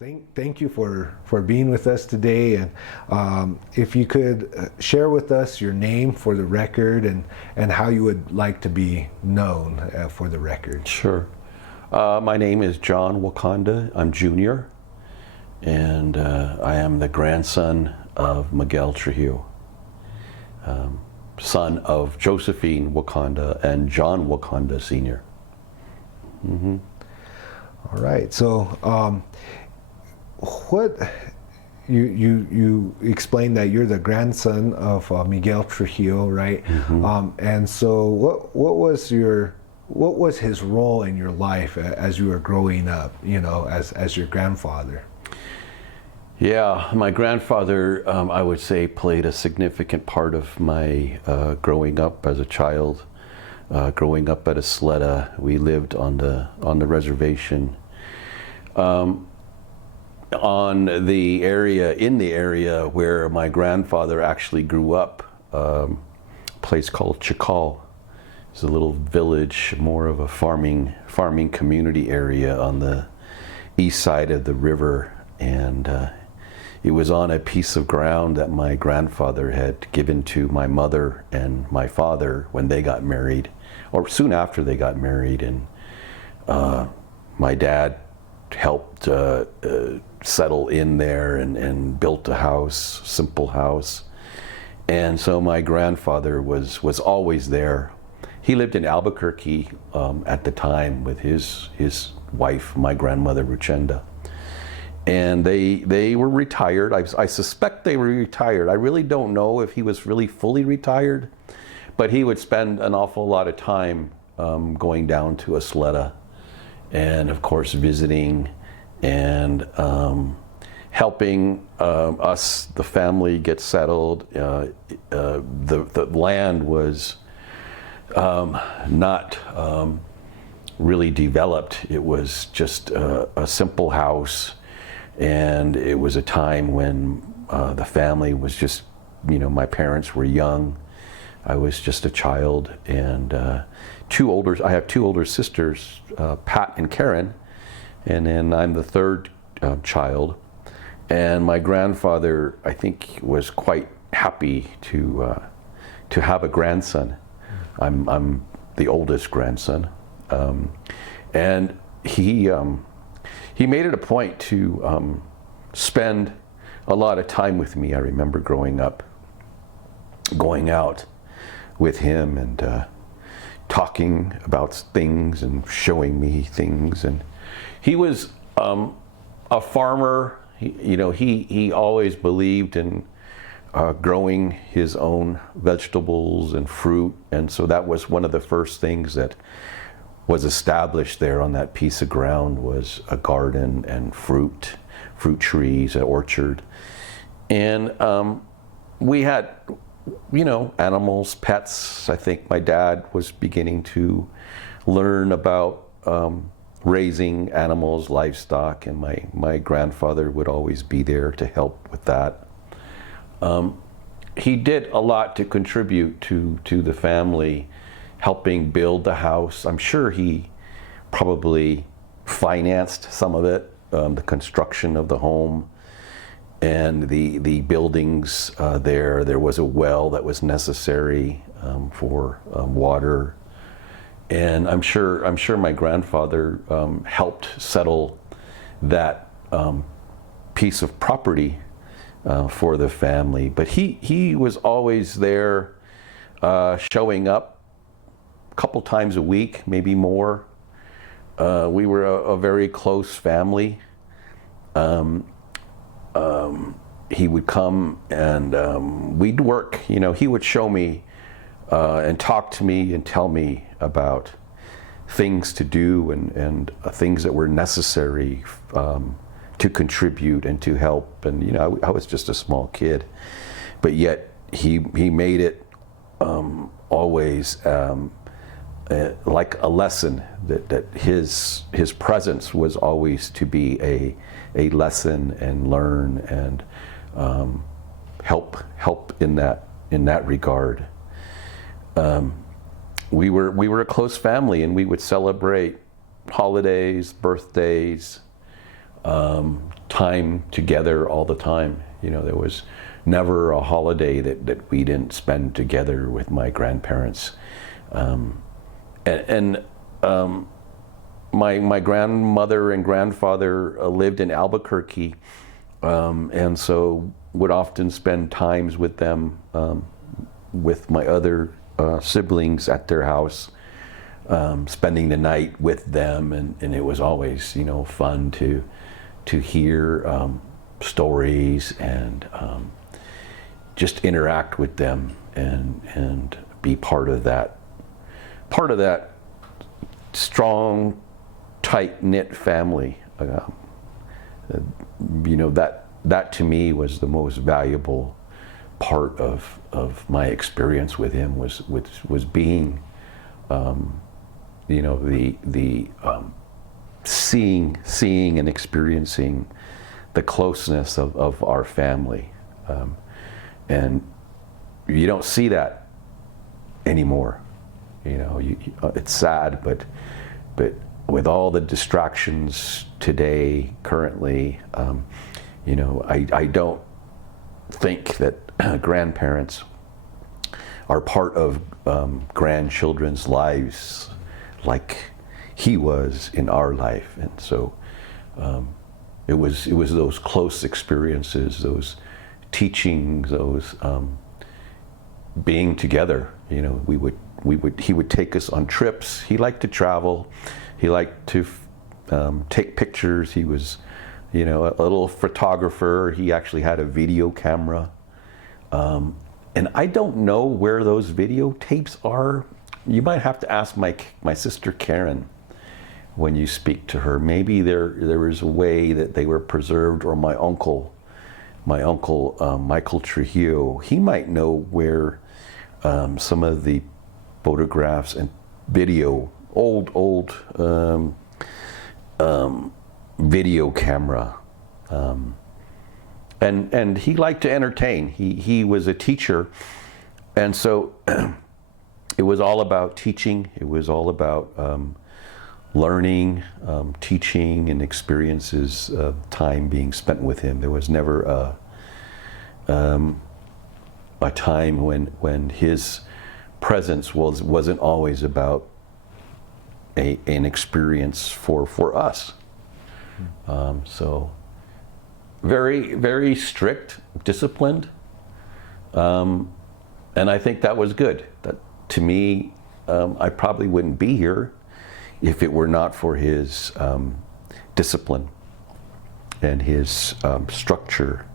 Thank you for being with us today. And if you could share with us your name for the record and how you would like to be known for the record. Sure. My name is John Wakanda. I'm junior, and I am the grandson of Miguel Trujillo, son of Josephine Wakanda and John Wakanda Sr. Mm-hmm. All right. So, what you explained that you're the grandson of Miguel Trujillo, right? Mm-hmm. And so, what was his role in your life as you were growing up? You know, as your grandfather. Yeah, my grandfather, I would say, played a significant part of my growing up as a child. Growing up at Isleta, we lived on the reservation. In the area where my grandfather actually grew up, a place called Chakal. It's a little village, more of a farming community area on the east side of the river, and it was on a piece of ground that my grandfather had given to my mother and my father when they got married, or soon after they got married, and my dad helped settle in there and built a house, simple house. And so my grandfather was always there. He lived in Albuquerque at the time with his wife, my grandmother Ruchenda. And they were retired. I suspect they were retired. I really don't know if he was really fully retired, but he would spend an awful lot of time going down to Isleta, and of course visiting and helping us, the family, get settled. The land was not really developed. It was just a simple house, and it was a time when the family was just, my parents were young. I was just a child, and I have two older sisters, Pat and Karen, and then I'm the third child. And my grandfather, I think, was quite happy to have a grandson. I'm the oldest grandson, and he made it a point to spend a lot of time with me. I remember growing up, going out with him and talking about things and showing me things. And he was a farmer. He always believed in growing his own vegetables and fruit, and so that was one of the first things that was established there on that piece of ground, was a garden and fruit trees, an orchard. And we had animals, pets. I think my dad was beginning to learn about raising animals, livestock, and my grandfather would always be there to help with that. He did a lot to contribute to the family, helping build the house. I'm sure he probably financed some of it, the construction of the home and the buildings there. There was a well that was necessary for water. And I'm sure my grandfather helped settle that piece of property for the family. But he was always there, showing up a couple times a week, maybe more. We were a very close family. He would come and we'd work. He would show me and talk to me and tell me about things to do and things that were necessary to contribute and to help. And I was just a small kid, but yet he made it always like a lesson that his presence was always to be a lesson and learn and help in that regard. We were a close family, and we would celebrate holidays, birthdays, time together all the time. You know, there was never a holiday that we didn't spend together with my grandparents. My grandmother and grandfather lived in Albuquerque, and so would often spend times with them, with my other siblings at their house, spending the night with them, and it was always, you know, fun to hear stories and just interact with them and be part of that strong, tight-knit family. You know, that to me was the most valuable part of my experience with him, was being, you know, the seeing and experiencing the closeness of our family. And you don't see that anymore. You know, it's sad, but with all the distractions today, currently, you know, I don't think that grandparents are part of grandchildren's lives like he was in our life. And so it was those close experiences, those teachings, those being together. You know, he would take us on trips. He liked to travel. He liked to take pictures. He was, you know, a little photographer. He actually had a video camera. And I don't know where those videotapes are. You might have to ask my sister Karen when you speak to her. Maybe there is a way that they were preserved, or my uncle Michael Trujillo, he might know where some of the photographs and video, old video camera, and he liked to entertain. He was a teacher, and so it was all about teaching. It was all about learning, teaching, and experiences, time being spent with him. There was never a time when his presence wasn't always about an experience for us. So very, very strict, disciplined, and I think that was good. That, to me, I probably wouldn't be here if it were not for his discipline and his structure.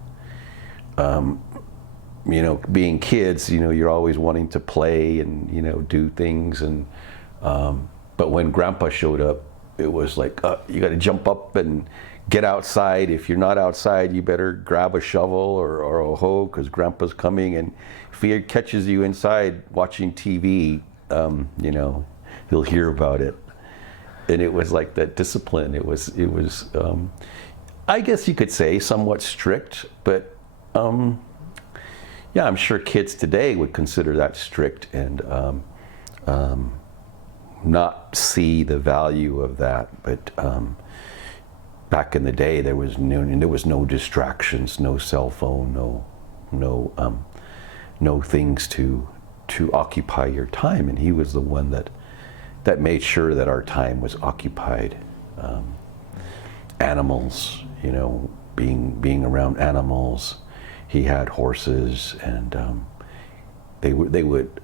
You know, being kids, you know, you're always wanting to play and, you know, do things, and but when Grandpa showed up, it was like, you got to jump up and get outside. If you're not outside, you better grab a shovel or a hoe, because Grandpa's coming, and if he catches you inside watching TV, you know, he'll hear about it. And it was like that discipline. It was I guess you could say somewhat strict, but yeah, I'm sure kids today would consider that strict and not see the value of that. But back in the day, there was no distractions, no cell phone, no things to occupy your time, and he was the one that made sure that our time was occupied. Animals, you know, being around animals. He had horses, and they would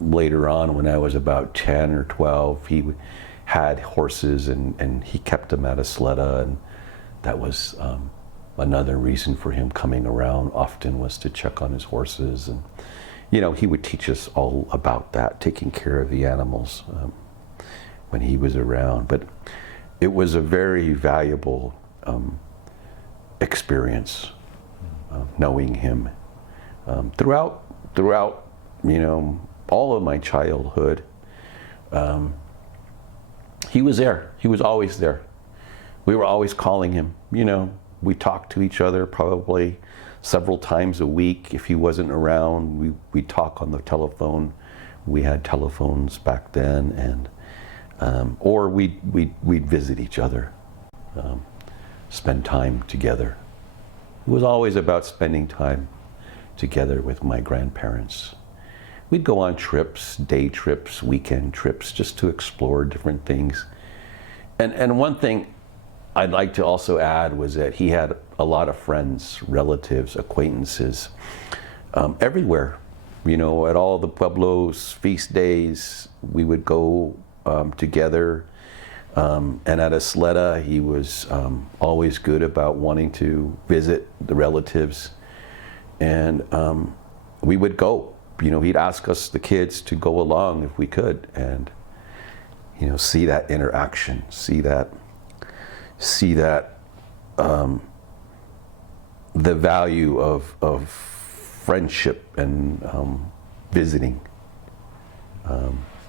later on, when I was about 10 or 12, he had horses, and he kept them at Isleta, and that was another reason for him coming around often, was to check on his horses. And you know, he would teach us all about that, taking care of the animals when he was around. But it was a very valuable experience, knowing him throughout you know, all of my childhood. He was there. He was always there. We were always calling him. You know, we talked to each other probably several times a week. If he wasn't around, we'd talk on the telephone. We had telephones back then, and or we'd visit each other. spend time together. It was always about spending time together with my grandparents. We'd go on trips, day trips, weekend trips, just to explore different things. And one thing I'd like to also add was that he had a lot of friends, relatives, acquaintances, everywhere. You know, at all the pueblos, feast days, we would go together. And at Isleta, he was always good about wanting to visit the relatives. And we would go. You know, he'd ask us, the kids, to go along if we could, and, you know, see that interaction, see that the value of friendship and visiting.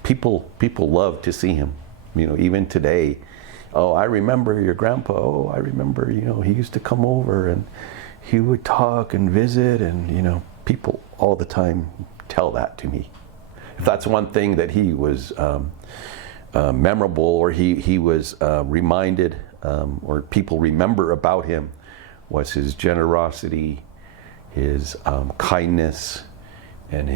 People love to see him. You know, even today, oh, I remember your grandpa. Oh, I remember, you know, he used to come over and he would talk and visit, and, you know, people all the time tell that to me. If that's one thing that he was memorable, or he was reminded, or people remember about him, was his generosity, his kindness, and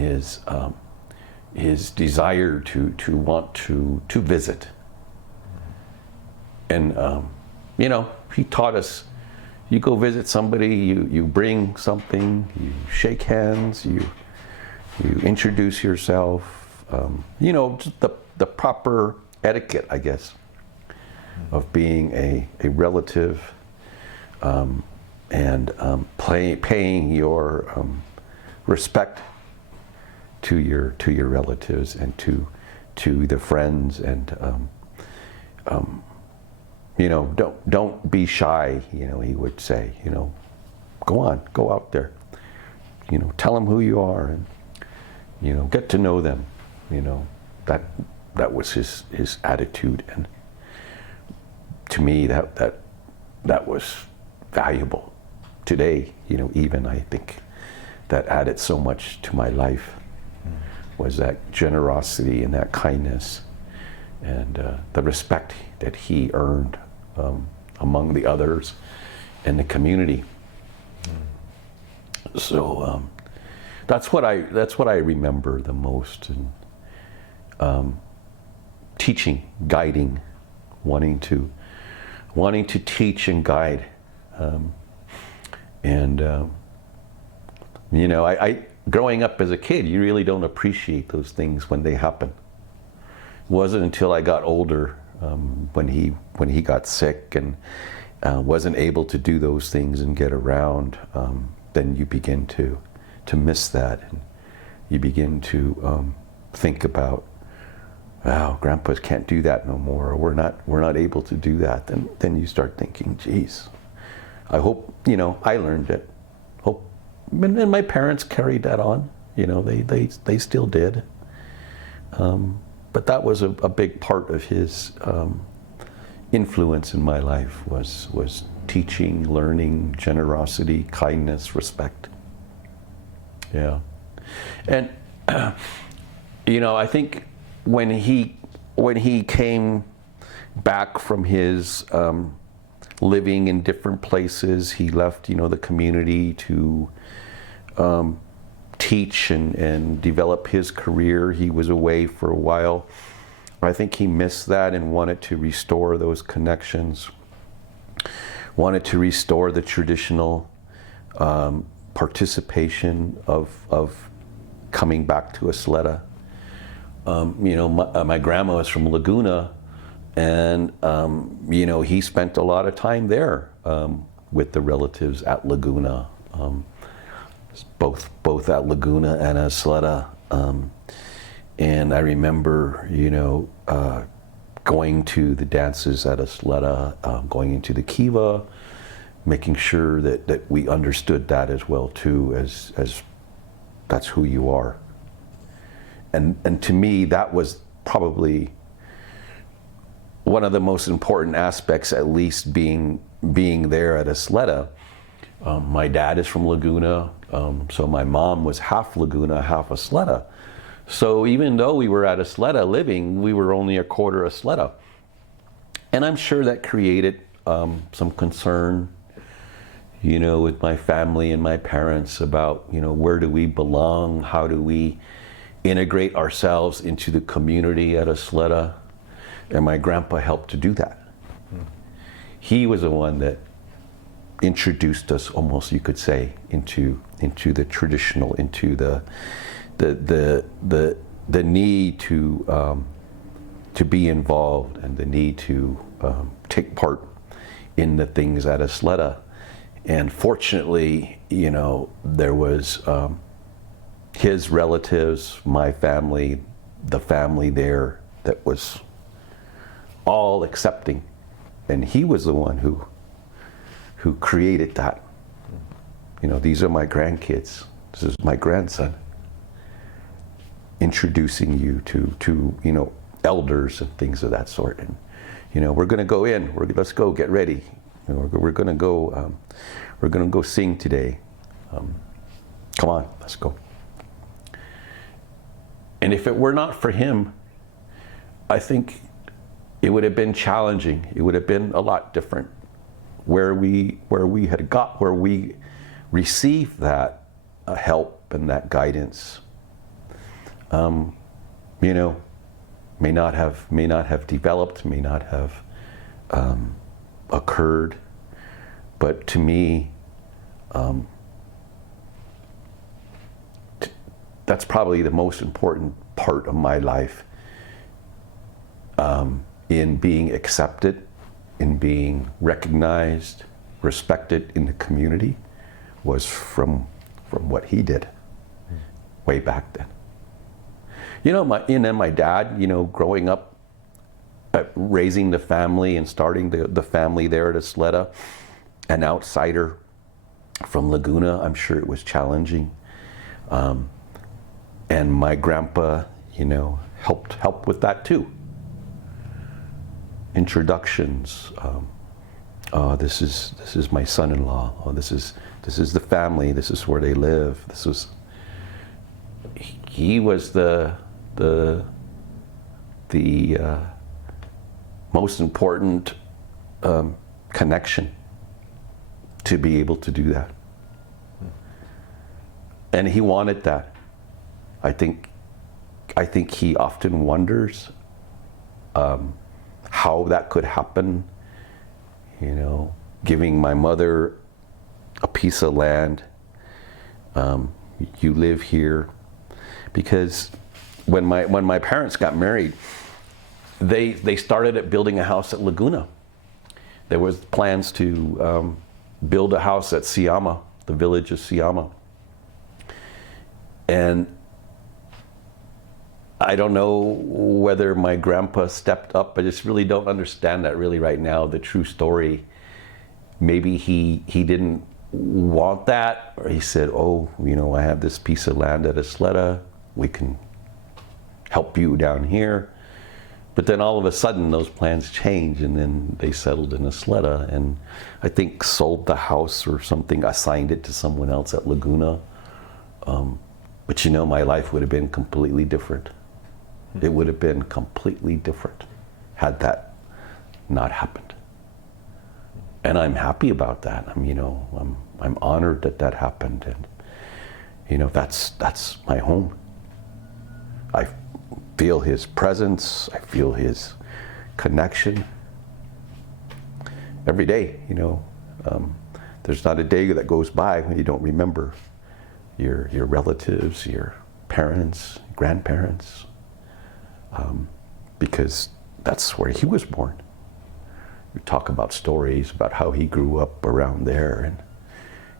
his desire to want to visit. And you know, he taught us, you go visit somebody, you bring something, you shake hands, you introduce yourself, you know, just the proper etiquette, I guess, of being a relative, and paying your respect to your relatives and to the friends, and you know, don't be shy. You know, he would say, you know, go out there, you know, tell them who you are, and, you know, get to know them. You know, that was his attitude, and to me that was valuable. Today, you know, even I think that added so much to my life, was that generosity and that kindness, and the respect that he earned among the others in the community. So that's what I remember the most, and teaching, guiding, wanting to teach and guide, and you know, I growing up as a kid, you really don't appreciate those things when they happen. It wasn't until I got older, when he got sick and wasn't able to do those things and get around, then you begin to miss that, and you begin to think about, wow, grandpas can't do that no more, or we're not able to do that. Then you start thinking, geez, I hope, you know, I learned it. Hope, and my parents carried that on. You know, they still did. But that was a big part of his influence in my life, was teaching, learning, generosity, kindness, respect. Yeah. And you know, I think when he came back from his living in different places, he left, you know, the community to teach and develop his career. He was away for a while. I think he missed that and wanted to restore those connections, wanted to restore the traditional participation of coming back to Isleta. You know, my grandma was from Laguna, and you know, he spent a lot of time there with the relatives at Laguna, both at Laguna and Isleta. And I remember, you know, going to the dances at Isleta, going into the kiva, making sure that we understood that as well too, as that's who you are. And to me, that was probably one of the most important aspects, at least being there at Isleta. My dad is from Laguna, so my mom was half Laguna, half Isleta. So even though we were at Isleta living, we were only a quarter Isleta. And I'm sure that created some concern, with my family and my parents about, where do we belong? How do we integrate ourselves into the community at Isleta? And my grandpa helped to do that. He was the one that introduced us, almost you could say, into the traditional, into the need to be involved and the need to take part in the things at Isleta. And fortunately, there was his relatives, my family, the family there that was all accepting, and he was the one who created that. These are my grandkids. This is my grandson. Introducing you to elders and things of that sort, and we're going to go in. Let's go. Get ready. We're going to go. We're going to go sing today. Come on, let's go. And if it were not for him, I think it would have been challenging. It would have been a lot different. Where we received that help and that guidance, may not have developed, may not have occurred. But to me, that's probably the most important part of my life, in being accepted, in being recognized, respected in the community, was from what he did way back then. My dad, growing up, raising the family and starting the family there at Isleta, an outsider from Laguna, I'm sure it was challenging. And my grandpa, helped with that too. Introductions. This is my son-in-law. Oh, this is the family. This is where they live. He was the most important connection to be able to do that. And he wanted that. I think he often wonders how that could happen, giving my mother a piece of land. You live here. Because when my parents got married, they started at building a house at Laguna. There was plans to build a house at Siama, the village of Siama. And I don't know whether my grandpa stepped up. I just really don't understand that really right now, the true story. Maybe he didn't want that, or he said, I have this piece of land at Isleta. We can help you down here. But then all of a sudden those plans changed, and then they settled in Isleta, and I think sold the house or something, assigned it to someone else at Laguna. But my life would have been completely different. It would have been completely different had that not happened. And I'm happy about that. I'm honored that happened, and that's my home. I feel his presence. I feel his connection every day. There's not a day that goes by when you don't remember your relatives, your parents, grandparents, because that's where he was born. We talk about stories about how he grew up around there,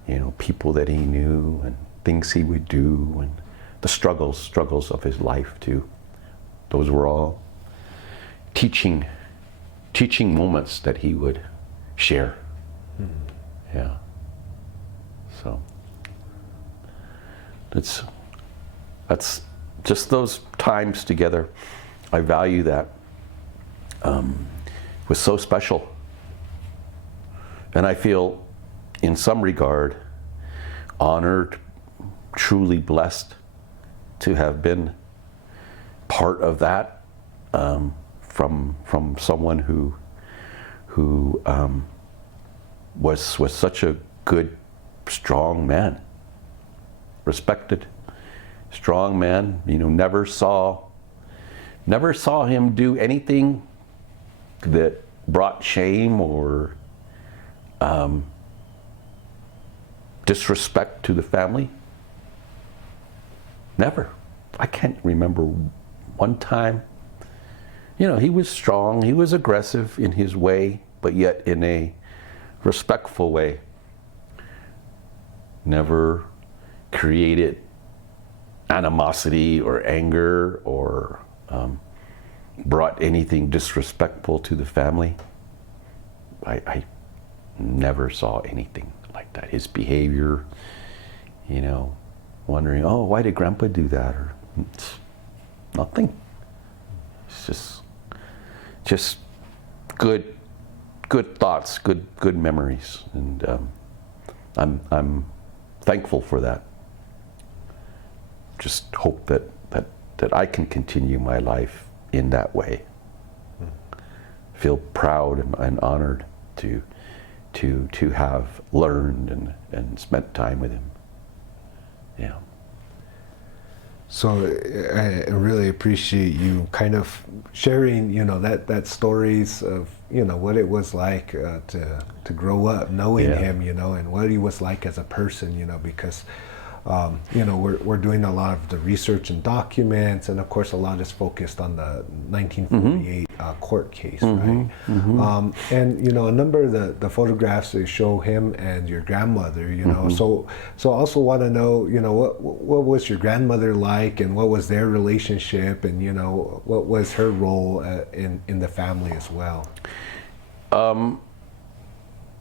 and people that he knew, and things he would do, and the struggles of his life too. Those were all teaching moments that he would share. Yeah. So that's just those times together. I value that. It was so special. And I feel, in some regard, honored, truly blessed to have been part of that, from someone who was such a good, strong man, respected, strong man. You know, never saw him do anything that brought shame or disrespect to the family. Never. I can't remember one time. You know, he was strong, he was aggressive in his way, but yet in a respectful way. Never created animosity or anger or brought anything disrespectful to the family. I never saw anything like that. His behavior, you know, wondering, oh, why did Grandpa do that? Or nothing. It's just good thoughts, good memories, and I'm thankful for that. Just hope that I can continue my life in that way. Feel proud and honored to have learned and spent time with him. Yeah. So I really appreciate you kind of sharing, you know, that stories of, you know, what it was like to grow up knowing him, you know, and what he was like as a person, you know, because you know, we're doing a lot of the research and documents, and of course a lot is focused on the 1948 court case, right? And you know, a number of the photographs, they show him and your grandmother, you know. So I also want to know, you know, what was your grandmother like, and what was their relationship, and you know, what was her role in the family as well?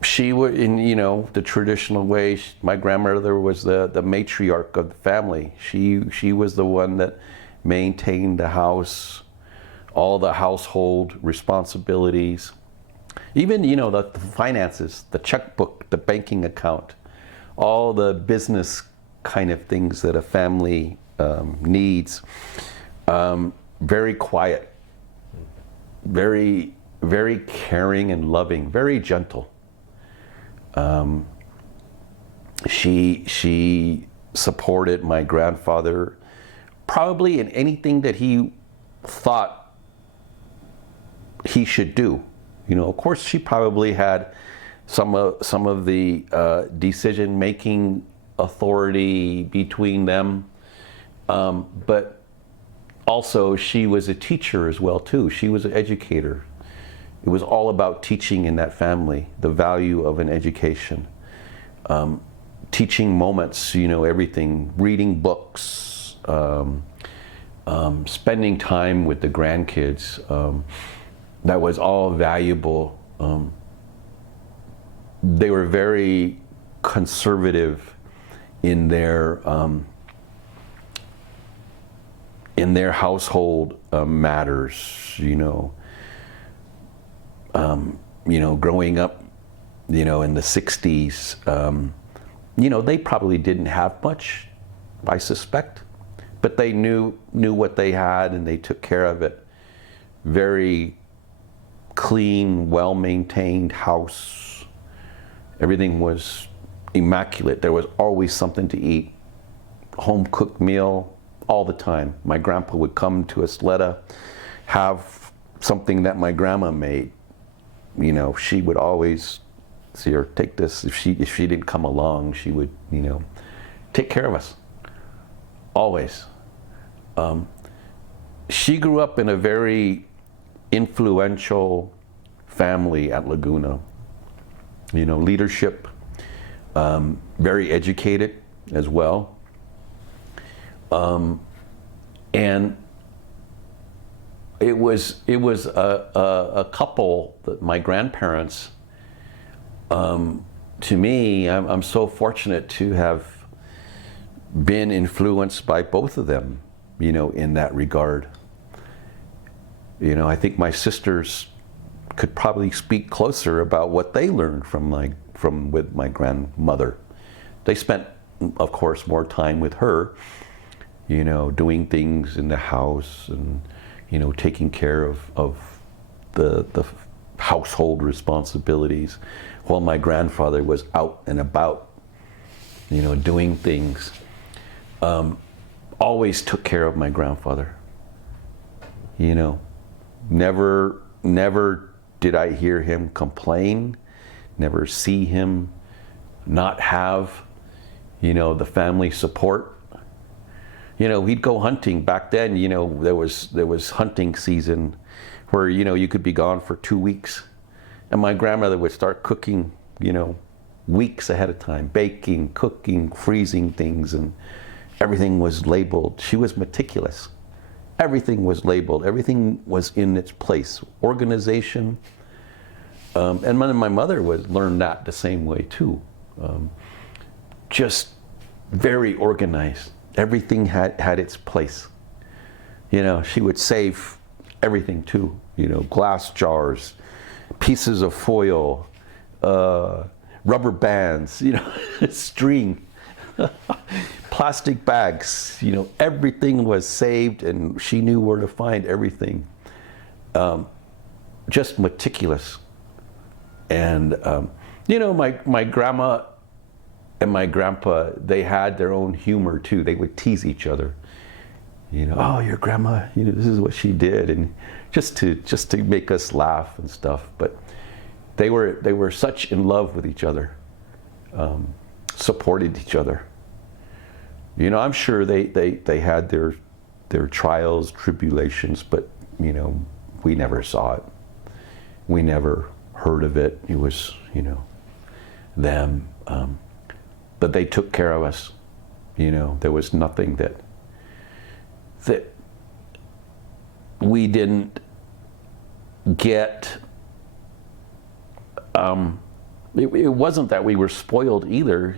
She was, in, you know, the traditional way, my grandmother was the matriarch of the family. She was the one that maintained the house, all the household responsibilities, even, you know, the finances, the checkbook, the banking account, all the business kind of things that a family needs. Very quiet, very, very caring and loving, very gentle. She supported my grandfather probably in anything that he thought he should do. You know, of course, she probably had some of the decision-making authority between them, but also she was a teacher as well too. She was an educator. It was all about teaching in that family, the value of an education. Teaching moments, you know, everything, reading books, spending time with the grandkids. That was all valuable. They were very conservative in their household matters, you know. You know, growing up, you know, in the 60s, you know, they probably didn't have much, I suspect, but they knew what they had and they took care of it. Very clean, well-maintained house. Everything was immaculate. There was always something to eat. Home-cooked meal all the time. My grandpa would come to Isleta, have something that my grandma made. You know, she would always say, "Here, take this." If she didn't come along, she would, you know, take care of us. Always. She grew up in a very influential family at Laguna. You know, leadership, very educated as well, and it was a couple that my grandparents. To me, I'm so fortunate to have been influenced by both of them, you know, in that regard. You know, I think my sisters could probably speak closer about what they learned with my grandmother. They spent, of course, more time with her, you know, doing things in the house and, you know, taking care of the household responsibilities, while my grandfather was out and about, doing things. Always took care of my grandfather. Never did I hear him complain, never see him not have, the family support. We'd go hunting. Back then, there was hunting season where, you could be gone for 2 weeks. And my grandmother would start cooking, weeks ahead of time, baking, cooking, freezing things, and everything was labeled. She was meticulous. Everything was labeled. Everything was in its place. Organization. And my mother learned that the same way too. Just very organized. Everything had its place. She would save everything too. Glass jars, pieces of foil, rubber bands, string, plastic bags. Everything was saved, and she knew where to find everything. Just meticulous. And my grandma and my grandpa, they had their own humor too. They would tease each other. Oh, your grandma, this is what she did, and just to make us laugh and stuff. But they were such in love with each other, supported each other. I'm sure they had their trials, tribulations, but we never saw it. We never heard of it. It was them. But they took care of us. There was nothing that we didn't get. It wasn't that we were spoiled either.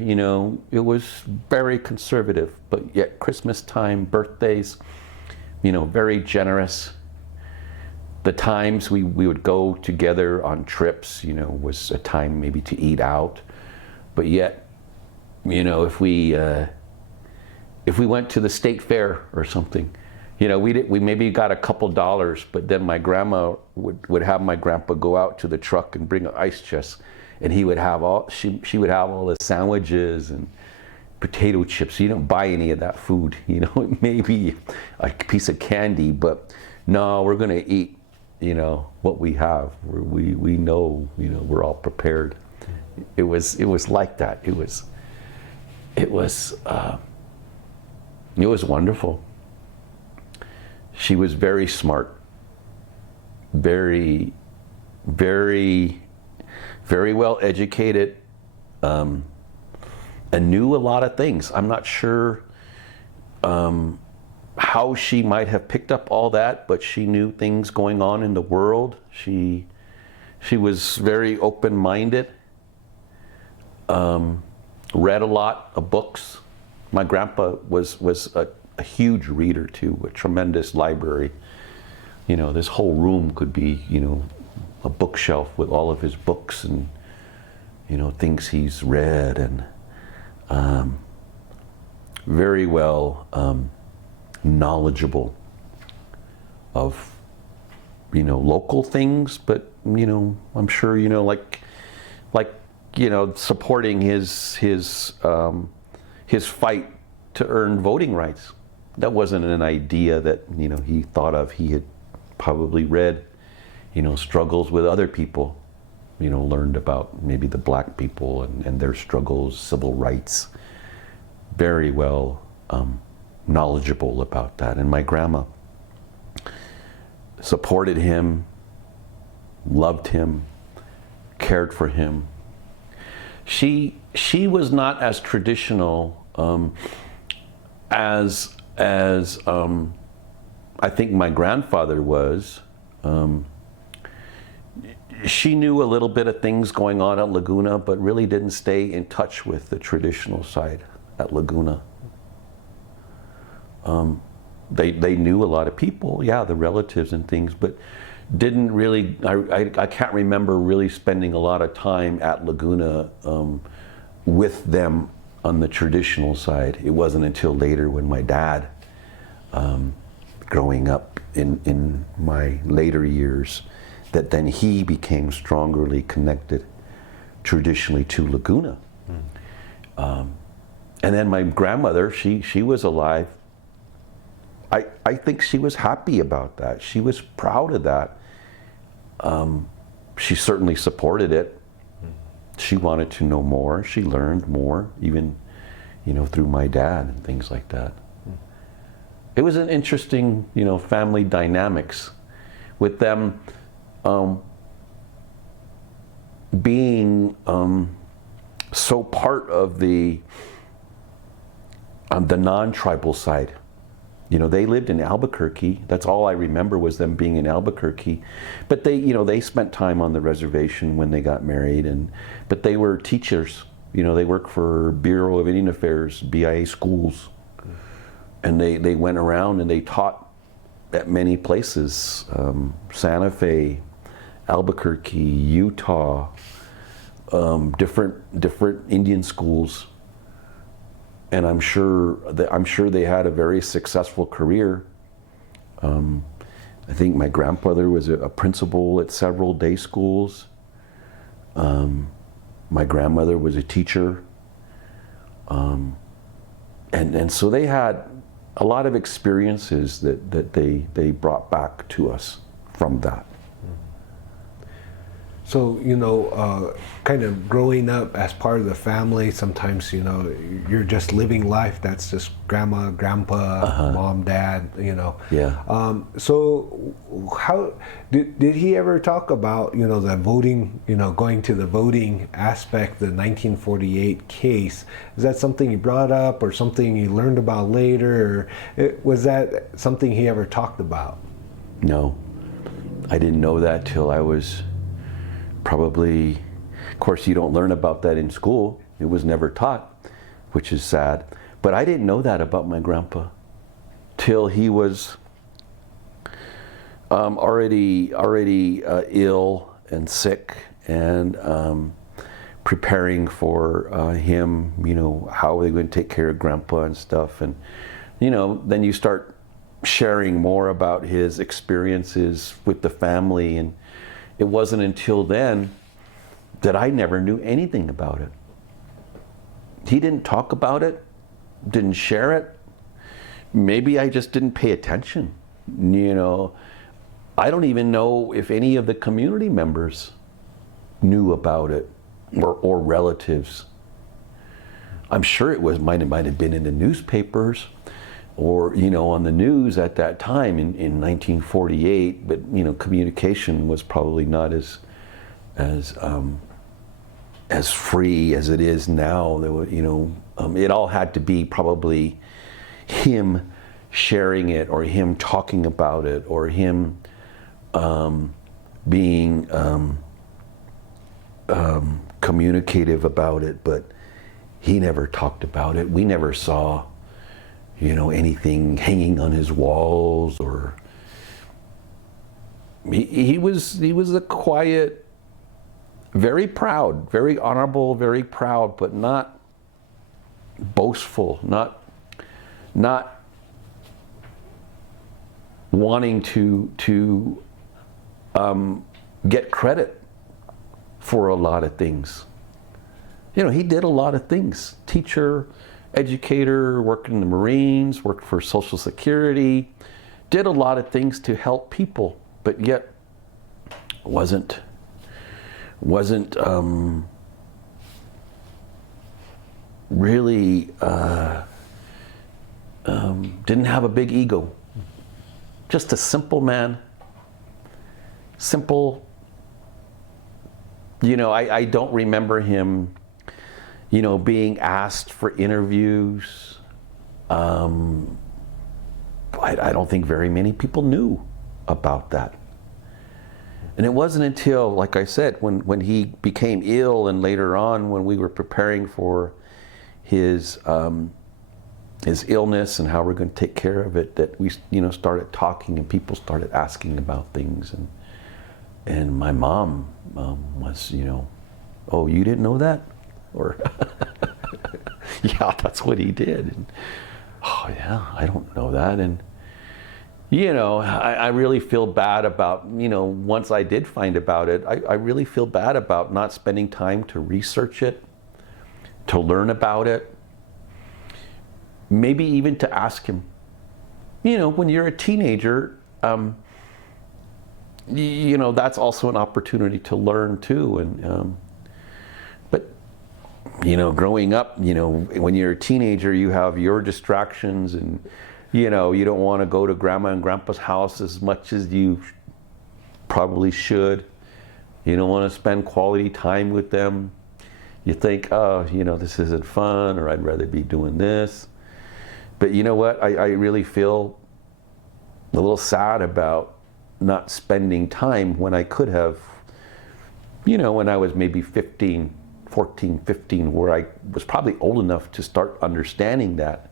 It was very conservative, but yet Christmas time, birthdays, very generous. The times we would go together on trips, was a time maybe to eat out, but yet, if we went to the state fair or something, we maybe got a couple dollars, but then my grandma would have my grandpa go out to the truck and bring an ice chest, and he would have she would have all the sandwiches and potato chips. You don't buy any of that food, maybe a piece of candy, but no, we're gonna eat, what we have. We know, we're all prepared. It was like that. It was wonderful. She was very smart, very, very, very well educated, and knew a lot of things. I'm not sure how she might have picked up all that, but she knew things going on in the world. She was very open-minded, read a lot of books. My grandpa was a huge reader too, a tremendous library. This whole room could be, a bookshelf with all of his books and, things he's read, and very well knowledgeable of, local things, but, I'm sure, like, supporting his fight to earn voting rights. That wasn't an idea that, he thought of. He had probably read, struggles with other people, learned about maybe the black people and their struggles, civil rights. Very well knowledgeable about that. And my grandma supported him, loved him, cared for him. She was not as traditional as I think my grandfather was. She knew a little bit of things going on at Laguna, but really didn't stay in touch with the traditional side at Laguna. They knew a lot of people, the relatives and things, but didn't really, I can't remember really spending a lot of time at Laguna with them on the traditional side. It wasn't until later when my dad, growing up in my later years, that then he became strongly connected traditionally to Laguna. And then my grandmother, she was alive. I think she was happy about that. She was proud of that. She certainly supported it. She wanted to know more. She learned more, even, through my dad and things like that. It was an interesting, family dynamics with them being so part of the non-tribal side. They lived in Albuquerque. That's all I remember was them being in Albuquerque. But they spent time on the reservation when they got married. But they were teachers. They worked for Bureau of Indian Affairs, BIA schools. And they went around and they taught at many places. Santa Fe, Albuquerque, Utah, different Indian schools. And I'm sure they had a very successful career. I think my grandfather was a principal at several day schools. My grandmother was a teacher. And so they had a lot of experiences that they brought back to us from that. So, kind of growing up as part of the family, sometimes, you're just living life. That's just grandma, grandpa, mom, dad, Yeah. So how, did he ever talk about, the voting, going to the voting aspect, the 1948 case? Is that something he brought up or something you learned about later? Or was that something he ever talked about? No, I didn't know that till I was probably, of course, you don't learn about that in school. It was never taught, which is sad. But I didn't know that about my grandpa till he was already ill and sick and preparing for him, how they going to take care of grandpa and stuff. And, then you start sharing more about his experiences with the family. And it wasn't until then that I never knew anything about it. He didn't talk about it, didn't share it. Maybe I just didn't pay attention. I don't even know if any of the community members knew about it or relatives. I'm sure it might have been in the newspapers or on the news at that time in 1948, but communication was probably not as free as it is now. There were, it all had to be probably him sharing it or him talking about it or him being communicative about it, but he never talked about it. We never saw anything hanging on his walls, or he was a quiet, very proud, very honorable, very proud, but not boastful, not wanting to get credit for a lot of things. He did a lot of things. Teacher, educator, worked in the Marines, worked for Social Security, did a lot of things to help people, but yet wasn't really didn't have a big ego. Just a simple man. Simple. I don't remember him being asked for interviews. I don't think very many people knew about that. And it wasn't until, like I said, when he became ill and later on when we were preparing for his illness and how we're going to take care of it, that we started talking and people started asking about things. And my mom was, oh, you didn't know that? Or, yeah, that's what he did. And, oh yeah, I don't know that. you know, I really feel bad about, you know, once I did find about it, I really feel bad about not spending time to research it, to learn about it, maybe even to ask him. You know, when you're a teenager, you know, that's also an opportunity to learn too. And but you know, growing up, you know, when you're a teenager, you have your distractions, and you know, you don't want to go to grandma and grandpa's house as much as you probably should. You don't want to spend quality time with them. You think, oh, you know, this isn't fun, or I'd rather be doing this. But you know what? I really feel a little sad about not spending time when I could have, you know, when I was maybe 15, 14, 15, where I was probably old enough to start understanding that,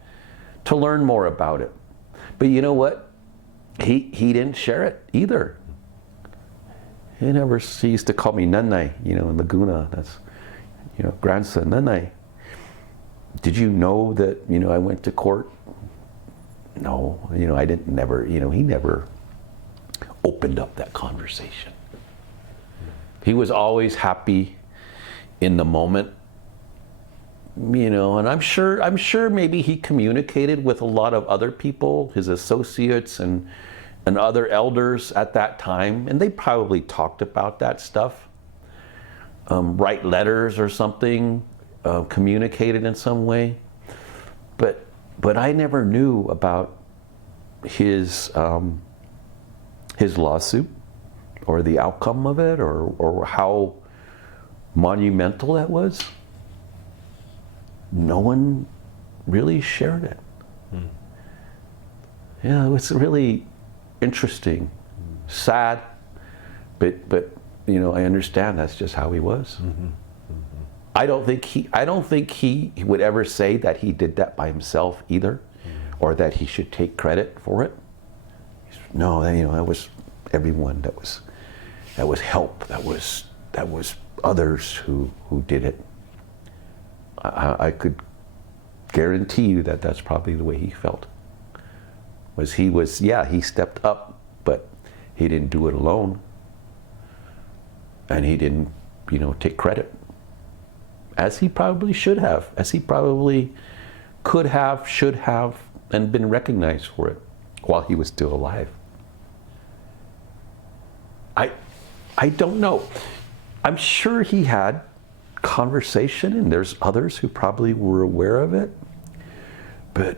to learn more about it. But you know what? He didn't share it either. He used to call me Nanay, you know, in Laguna. That's, you know, grandson, Nanay. Did you know that, you know, I went to court? No, you know, he never opened up that conversation. He was always happy in the moment, you know, and I'm sure maybe he communicated with a lot of other people, his associates and other elders at that time, and they probably talked about that stuff, write letters or something, communicated in some way, but I never knew about his lawsuit or the outcome of it, or how monumental that was. No one really shared it. Yeah, it was really interesting, sad, but you know, I understand that's just how he was. I don't think he would ever say that he did that by himself either, or that he should take credit for it. No, you know, that was everyone. That was help. That was others who did it. I could guarantee you that that's probably the way he felt. He stepped up, but he didn't do it alone, and he didn't, you know, take credit, as he probably should have, as he probably could have, should have, and been recognized for it while he was still alive. I don't know. I'm sure he had conversation, and there's others who probably were aware of it, but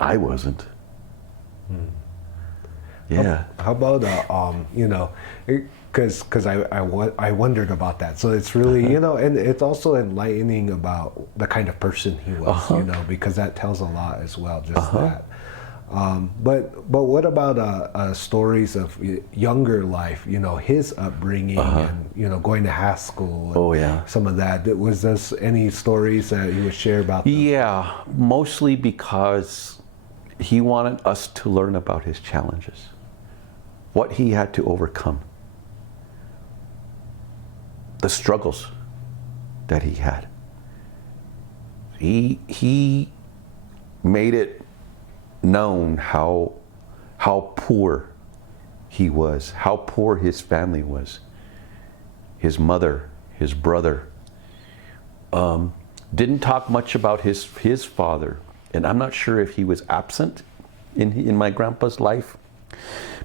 I wasn't. Yeah. How about you know, because I wondered about that. So it's really, you know, and it's also enlightening about the kind of person he was, you know, because that tells a lot as well, just that. But what about stories of younger life, you know, his upbringing and, you know, going to Haskell and some of that. Was there any stories that you would share about them? Yeah, mostly because he wanted us to learn about his challenges, what he had to overcome, the struggles that he had. He made it known how poor he was, how poor his family was. His mother, his brother. Didn't talk much about his father, and I'm not sure if he was absent in my grandpa's life,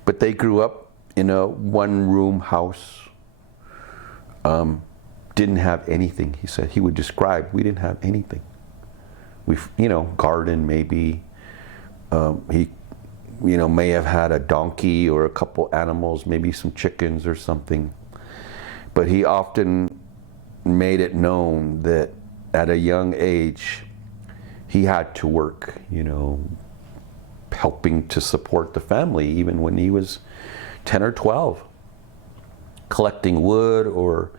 but they grew up in a one-room house. Didn't have anything. He said, he would describe, we didn't have anything. We, you know, garden maybe. He, you know, may have had a donkey or a couple animals, maybe some chickens or something. But he often made it known that at a young age, he had to work, you know, helping to support the family, even when he was 10 or 12, collecting wood or,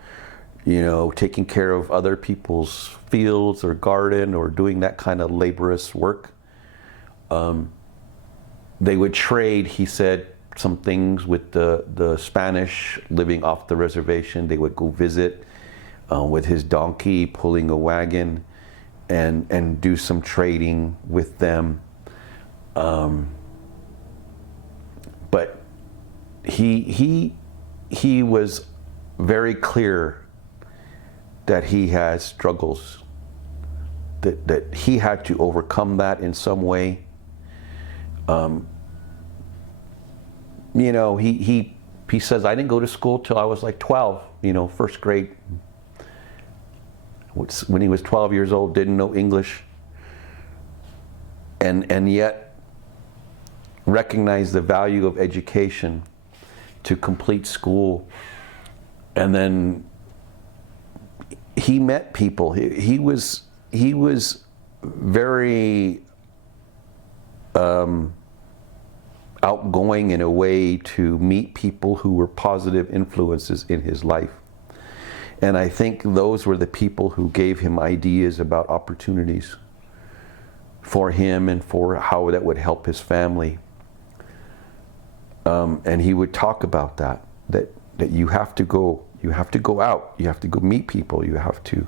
you know, taking care of other people's fields or garden or doing that kind of laborious work. They would trade, he said, some things with the Spanish living off the reservation. They would go visit with his donkey, pulling a wagon, and do some trading with them. But he was very clear that he has struggles, that he had to overcome that in some way. You know, he says, I didn't go to school till I was like 12, you know, first grade. When he was 12 years old, didn't know English, and yet recognized the value of education to complete school. And then he met people. He was very outgoing in a way to meet people who were positive influences in his life. And I think those were the people who gave him ideas about opportunities for him and for how that would help his family. And he would talk about that you have to go out, you have to go meet people, you have to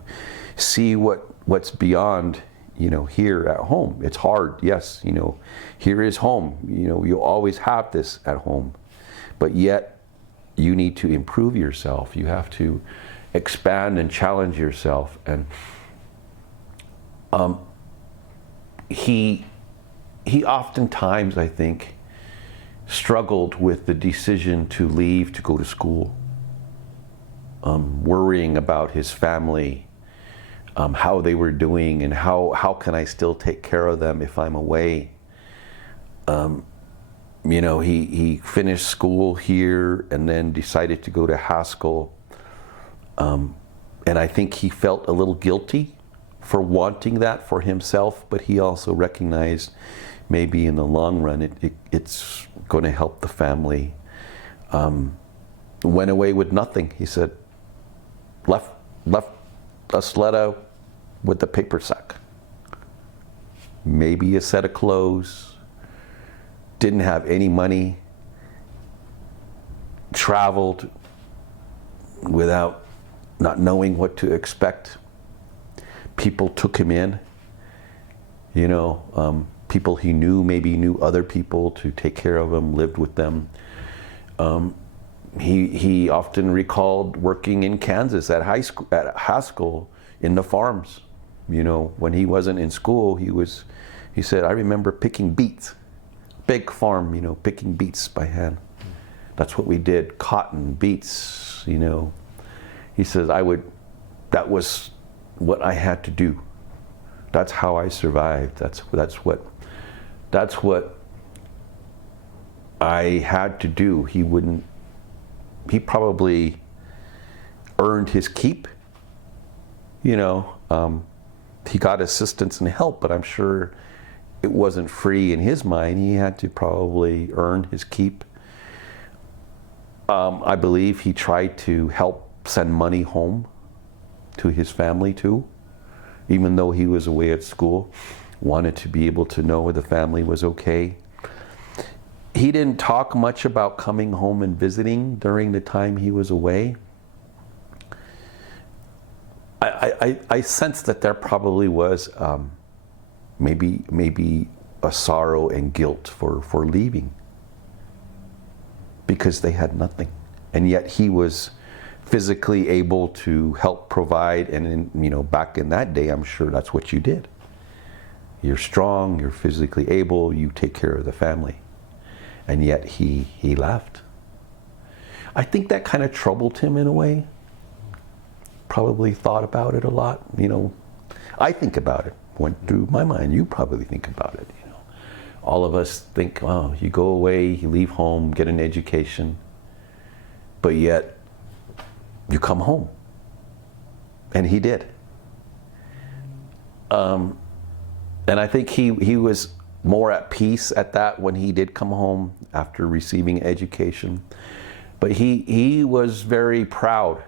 see what's beyond, you know, here at home. It's hard, yes, you know, here is home, you know, you'll always have this at home, but yet you need to improve yourself, you have to expand and challenge yourself. And he oftentimes, I think, struggled with the decision to leave to go to school, worrying about his family, how they were doing, and how can I still take care of them if I'm away. You know, he finished school here and then decided to go to Haskell. And I think he felt a little guilty for wanting that for himself, but he also recognized maybe in the long run it's going to help the family. Went away with nothing. He said, left a sled with the paper sack, maybe a set of clothes, didn't have any money, traveled without not knowing what to expect. People took him in, you know, people he knew, maybe knew other people to take care of him, lived with them. He often recalled working in Kansas at Haskell in the farms. You know, when he wasn't in school, he said, I remember picking beets, big farm, you know, picking beets by hand. That's what we did, cotton, beets, you know. He says, that was what I had to do. That's how I survived. That's what I had to do. He probably earned his keep, you know. He got assistance and help, but I'm sure it wasn't free in his mind. He had to probably earn his keep. I believe he tried to help send money home to his family too, even though he was away at school, wanted to be able to know the family was okay. He didn't talk much about coming home and visiting during the time he was away. I sensed that there probably was maybe a sorrow and guilt for leaving, because they had nothing, and yet he was physically able to help provide. And you know, back in that day, I'm sure that's what you did. You're strong, you're physically able, you take care of the family, and yet he left. I think that kind of troubled him in a way. Probably thought about it a lot, you know. I think about it, went through my mind. You probably think about it, you know. All of us think, oh, you go away, you leave home, get an education, but yet you come home. And he did. And I think he was more at peace at that when he did come home after receiving education. But he was very proud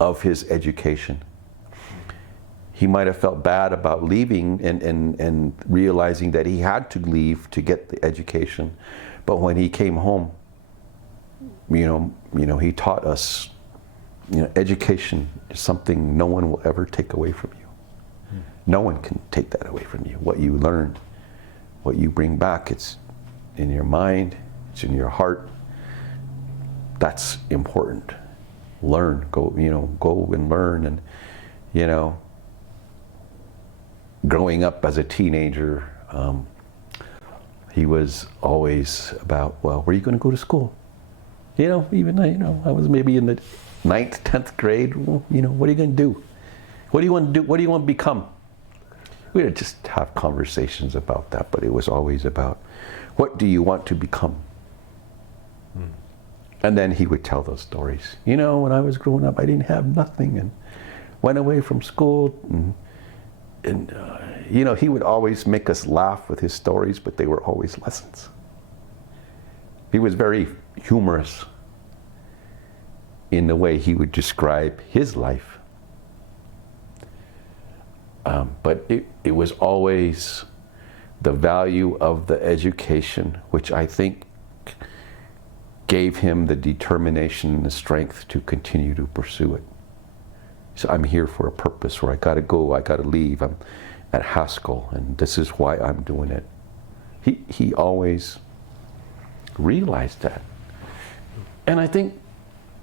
of his education. He might have felt bad about leaving and realizing that he had to leave to get the education. But when he came home, you know, he taught us, you know, education is something no one will ever take away from you. No one can take that away from you. What you learned what you bring back, it's in your mind, it's in your heart. That's important. Learn, go and learn. And, growing up as a teenager, he was always about, well, where are you going to go to school? I was maybe in the 9th, 10th grade. Well, what are you going to do? What do you want to do? What do you want to become? We would just have conversations about that, but it was always about, what do you want to become? And then he would tell those stories. When I was growing up, I didn't have nothing and went away from school. And he would always make us laugh with his stories, but they were always lessons. He was very humorous in the way he would describe his life. But it was always the value of the education, which I think gave him the determination and the strength to continue to pursue it. So I'm here for a purpose, or I gotta go, I gotta leave. I'm at Haskell, and this is why I'm doing it. He always realized that. And I think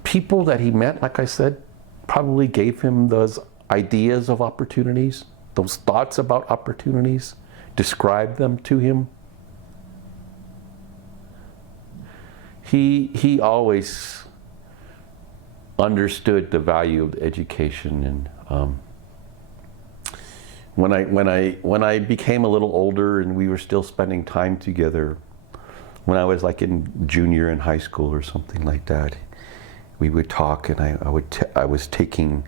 people that he met, like I said, probably gave him those ideas of opportunities, those thoughts about opportunities, described them to him. He always understood the value of education, and when I became a little older and we were still spending time together, when I was like in junior in high school or something like that, we would talk, and I was taking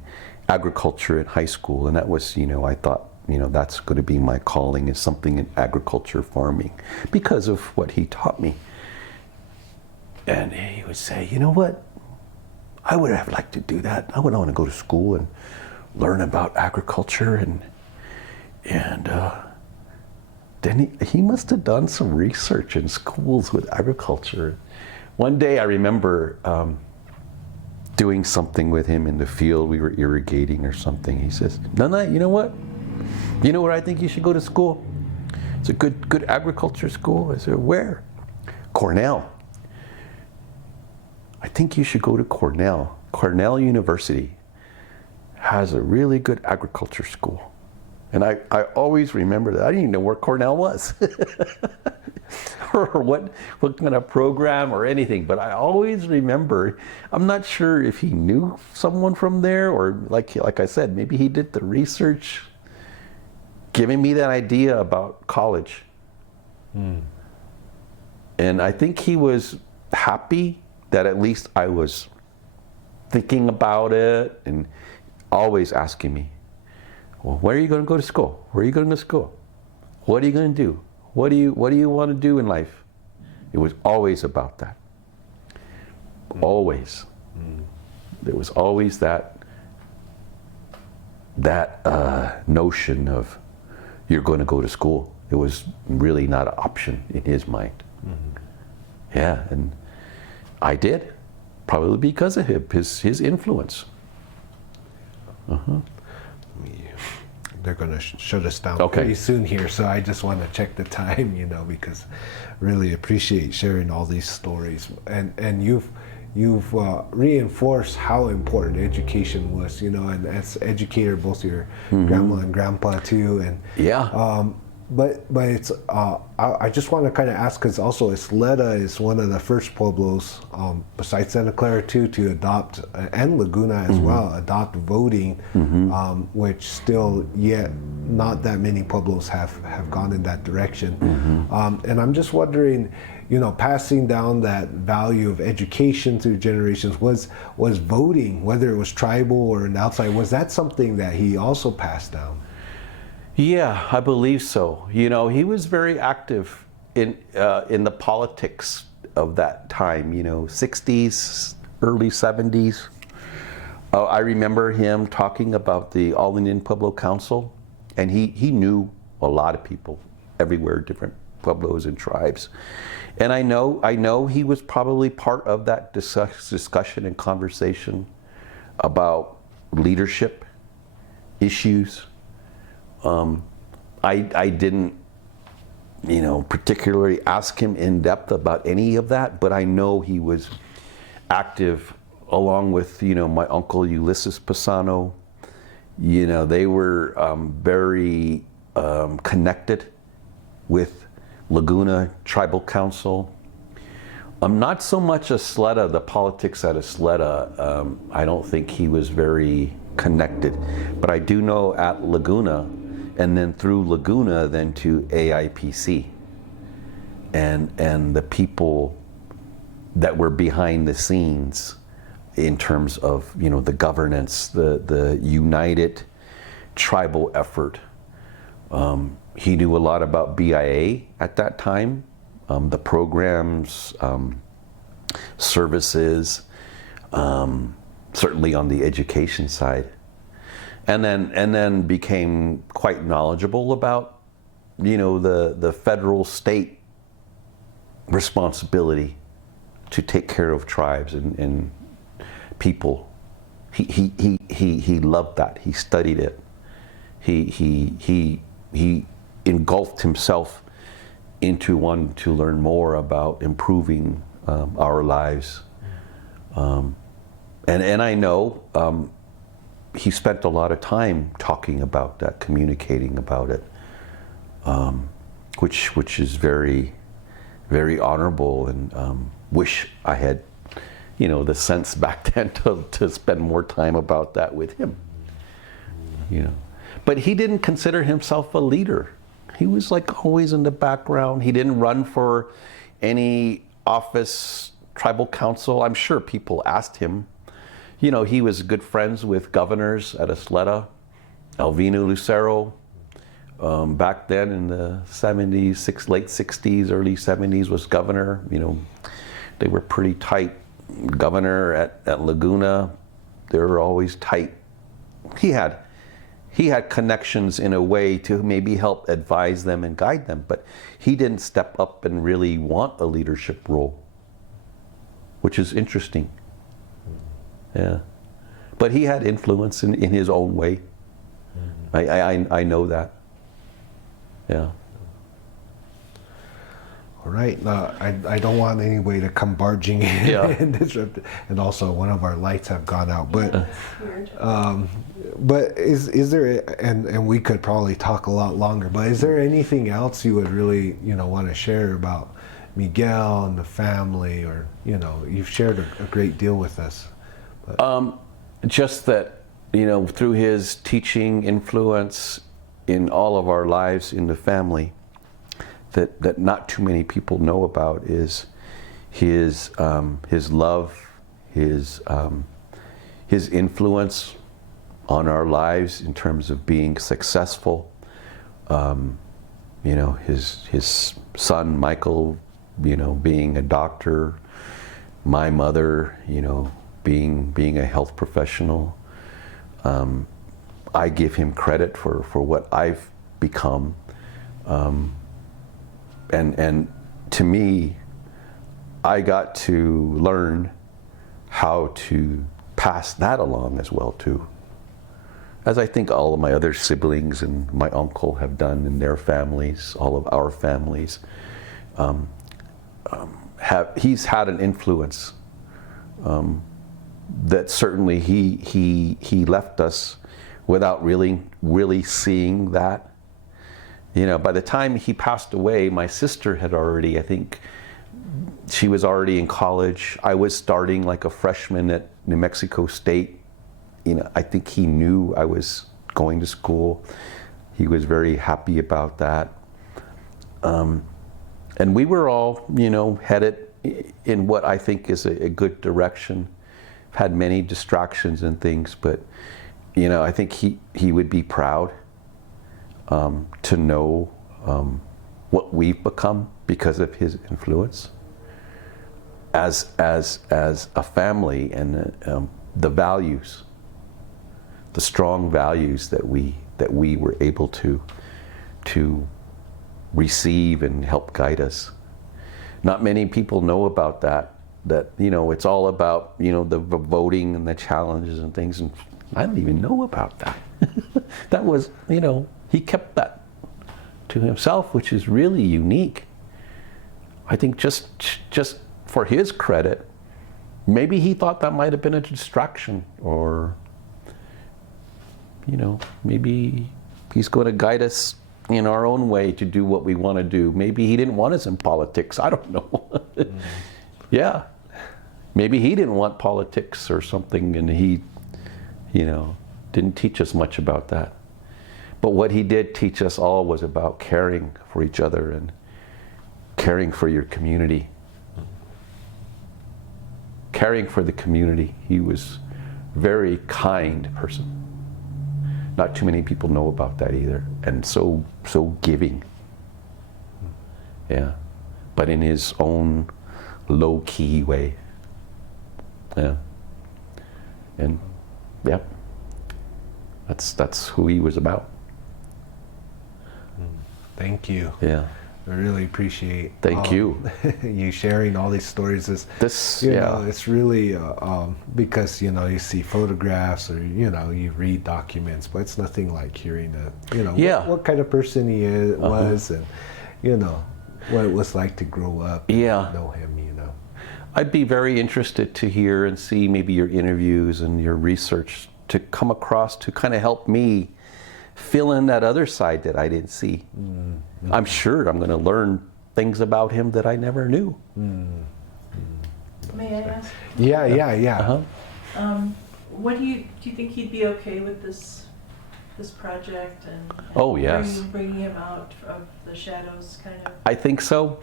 agriculture in high school, and that was, I thought, that's going to be my calling, is something in agriculture, farming, because of what he taught me. And he would say, you know what? I would have liked to do that. I would want to go to school and learn about agriculture, and then he must have done some research in schools with agriculture. One day I remember doing something with him in the field. We were irrigating or something. He says, Nana, you know what? You know where I think you should go to school? It's a good agriculture school. I said, where? Cornell. I think you should go to Cornell. Cornell University has a really good agriculture school. And I always remember that. I didn't even know where Cornell was or what kind of program or anything, but I always remember. I'm not sure if he knew someone from there, or like I said, maybe he did the research, giving me that idea about college. And I think he was happy that at least I was thinking about it, and always asking me, well, where are you going to go to school? Where are you going to school? What are you going to do? What do you want to do in life? It was always about that. Always. There was always that notion of, you're going to go to school. It was really not an option in his mind. Yeah, and I did, probably because of him, his influence. They're going to shut us down Okay. pretty soon here, so I just want to check the time, because really appreciate sharing all these stories, and you've reinforced how important education was, and as educator, both your grandma and grandpa too, and Yeah. But it's I just want to kind of ask, because also Isleta is one of the first pueblos, besides Santa Clara too, to adopt, and Laguna as well, adopt voting, which still yet not that many pueblos have gone in that direction. And I'm just wondering, passing down that value of education through generations, was voting, whether it was tribal or an outside, was that something that he also passed down? Yeah, I believe so. He was very active in the politics of that time, 60s, early 70s. I remember him talking about the All Indian Pueblo Council, and he knew a lot of people everywhere, different pueblos and tribes. And I know he was probably part of that discussion and conversation about leadership issues. I didn't particularly ask him in depth about any of that, but I know he was active along with, my uncle Ulysses Pisano. They were very connected with Laguna Tribal Council. Not so much Isleta, the politics at Isleta, I don't think he was very connected. But I do know at Laguna, and then through Laguna, then to AIPC. And the people that were behind the scenes in terms of, the governance, the united tribal effort. He knew a lot about BIA at that time, the programs, services, certainly on the education side, and then became quite knowledgeable about, the federal state responsibility to take care of tribes and people. He loved that. He studied it. He engulfed himself into wanting to learn more about improving our lives. And I know he spent a lot of time talking about that, communicating about it, which is very, very honorable, and wish I had, the sense back then to spend more time about that with him. But he didn't consider himself a leader. He was like always in the background. He didn't run for any office, tribal council. I'm sure people asked him. He was good friends with governors at Isleta. Alvino Lucero, back then in the 70s, late 60s, early 70s was governor. They were pretty tight. Governor at Laguna, they were always tight. He had connections in a way to maybe help advise them and guide them, but he didn't step up and really want a leadership role, which is interesting. Yeah, but he had influence in his own way. I know that. Yeah. All right. I don't want anybody to come barging in and disrupt it. And also, one of our lights have gone out. But but is there, and we could probably talk a lot longer, but is there anything else you would really want to share about Miguel and the family, or you've shared a great deal with us. Just that through his teaching influence in all of our lives in the family, that not too many people know about, is his love, his influence on our lives in terms of being successful. His son Michael, being a doctor, my mother, being a health professional. I give him credit for what I've become. And to me, I got to learn how to pass that along as well too. As I think all of my other siblings and my uncle have done in their families, all of our families, he's had an influence that certainly he left us without really seeing that. By the time he passed away, my sister had already, I think, she was already in college. I was starting like a freshman at New Mexico State. I think he knew I was going to school. He was very happy about that. And we were all, headed in what I think is a good direction. Had many distractions and things, but, I think he would be proud to know what we've become because of his influence as a family, and the values, the strong values that we were able to receive and help guide us. Not many people know about that it's all about the voting and the challenges and things, and I didn't even know about that. That was he kept that to himself, which is really unique. I think just for his credit, maybe he thought that might have been a distraction, or, you know, maybe he's going to guide us in our own way to do what we want to do. Maybe he didn't want us in politics. I don't know. Yeah. Maybe he didn't want politics or something, and he, you know, didn't teach us much about that. But what he did teach us all was about caring for each other and caring for your community. Caring for the community. He was a very kind person. Not too many people know about that either. And so giving. Yeah. But in his own low-key way. Yeah. And yeah. That's who he was about. Thank you. Yeah. I really appreciate Thank you. You sharing all these stories. This, you yeah. know, it's really because, you know, you see photographs or, you know, you read documents, but it's nothing like hearing you know, Yeah. what kind of person he was, and, you know, what it was like to grow up Yeah. and know him, you know. I'd be very interested to hear and see maybe your interviews and your research to come across to kind of help me fill in that other side that I didn't see. Mm-hmm. I'm sure I'm going to learn things about him that I never knew. May I ask? Yeah. What do you think he'd be okay with this project and Oh, yes. bringing him out of the shadows, kind of? I think so.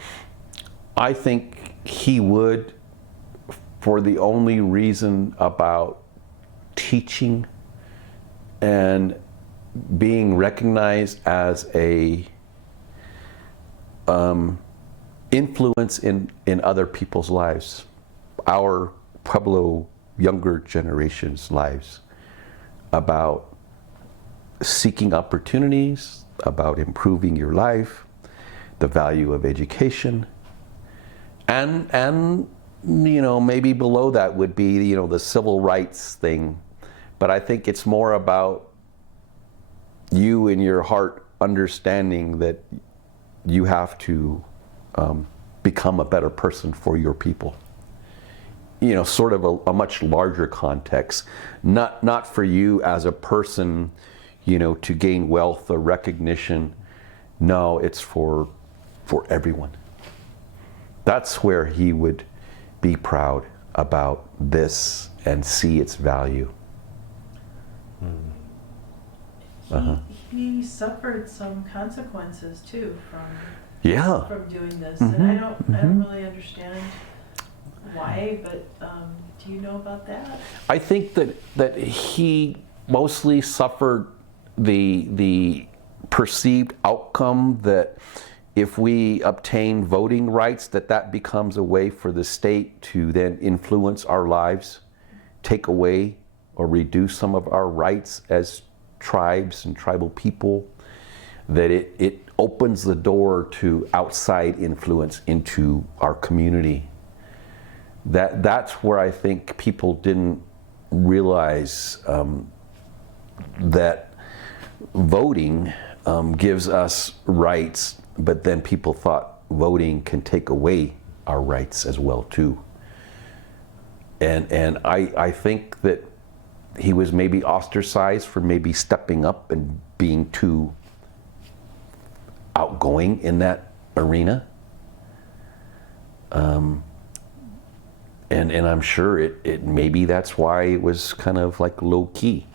I think he would, for the only reason about teaching and being recognized as a influence in other people's lives, our Pueblo younger generation's lives, about seeking opportunities, about improving your life, the value of education, and you know, maybe below that would be, you know, the civil rights thing. But I think it's more about you in your heart understanding that you have to become a better person for your people. You know, sort of a much larger context. Not for you as a person, you know, to gain wealth or recognition. No, it's for everyone. That's where he would be proud about this and see its value. He suffered some consequences too from doing this, Mm-hmm. and I don't really understand why. But do you know about that? I think that he mostly suffered the perceived outcome that if we obtain voting rights, that becomes a way for the state to then influence our lives, take away or reduce some of our rights as tribes and tribal people, that it opens the door to outside influence into our community. That's where I think people didn't realize that voting gives us rights, but then people thought voting can take away our rights as well too. And I think that he was maybe ostracized for maybe stepping up and being too outgoing in that arena. And I'm sure it maybe that's why it was kind of like low key.